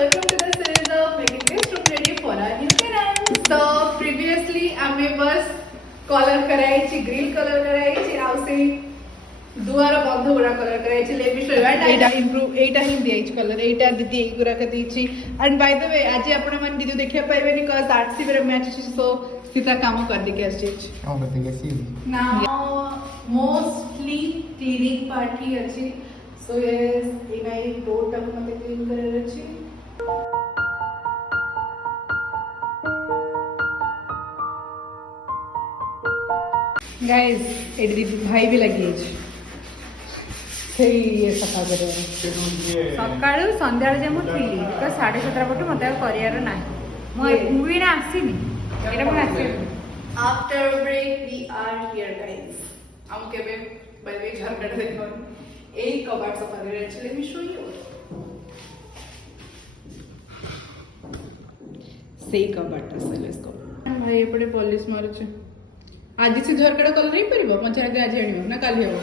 welcome to the series of making this room ready for our new tenant. So previously आमे बस colour कराई grill colour कराई आउ से दुआर बंध गुड़ा कलर कराई ले भी शोवा एटा इंप्रूव एटा ही दियाई कलर एटा दीदी ए गुरा का दीची एंड बाय द वे आज आपण मन दीदी देखिया पाइबेनी कज आरसीबी रे मैच अछि सो सीता काम कर दे के आछी काम करते के सी नाउ मोस्टली क्लीनिंग पार्टी अछि सो यस ए नाइ डोर तक मते क्लीन करे अछि गाइस एडी दीदी भाई भी लगी अछि सही ये सफा करे सकाळु संध्याळ जे मु थिली बिकॉज 7:30 बटे मते करियर नाही मु भी ना आसीनी एटा मु आसी after break we are here guys हम केबे बलवे झरकट देखो एक कबाट सफा करे अछि लेट मी शो यू सही कबाट असल इसको भाई एपटे पॉलिश मारुछ आज से झरकट कलर नहीं परिबो पंचायत आज आनियो ना काली हो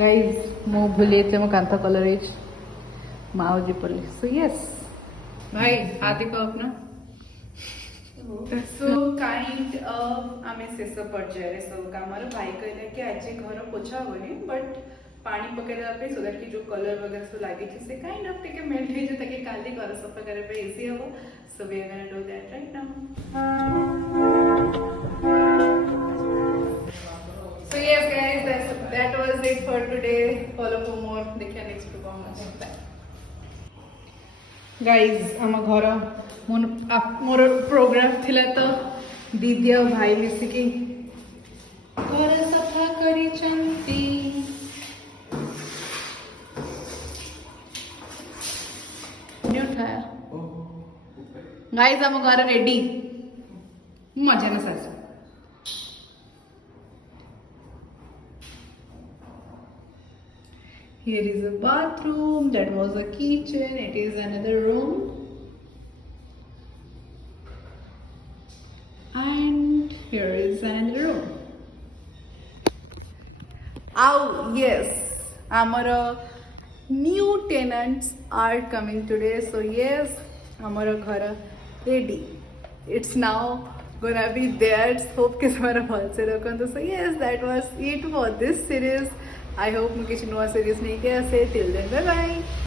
गाइस मो भूलिए थे मो कांता कलर इज माउजी पॉलिश सो यस भाई हाथी को अपना सो काइंड ऑफ आमे शेष पर्यायर सब कामर भाई कहले कि आज घर पोछा होनी बट पानी पके देला पे सो दैट कि जो कलर वगैरह सब लागे कि से काइंड ऑफ टेक मेल्ट हे जे ताकि काली घर सफा करे पे इजी हो so we are gonna do that right now So yes guys, that was it for today. Follow for more. देखिए next performance. Guys, आम घर मोर प्रोग्राम थिला तो दीदी और भाई मिसिकी घर सफा करी चंती नहीं उठाया गाइस आम घर रेडी मजा ना सासू Here is a bathroom, that was a kitchen, it is another room. And here is another room. Oh, yes, our new tenants are coming today. So yes, our ghar ready. It's now gonna be theirs. Hope कि तुम्हारा भल से रखो तो. So yes, that was it for this series. I hope मुझे किसी नया series नहीं किया से till then bye bye.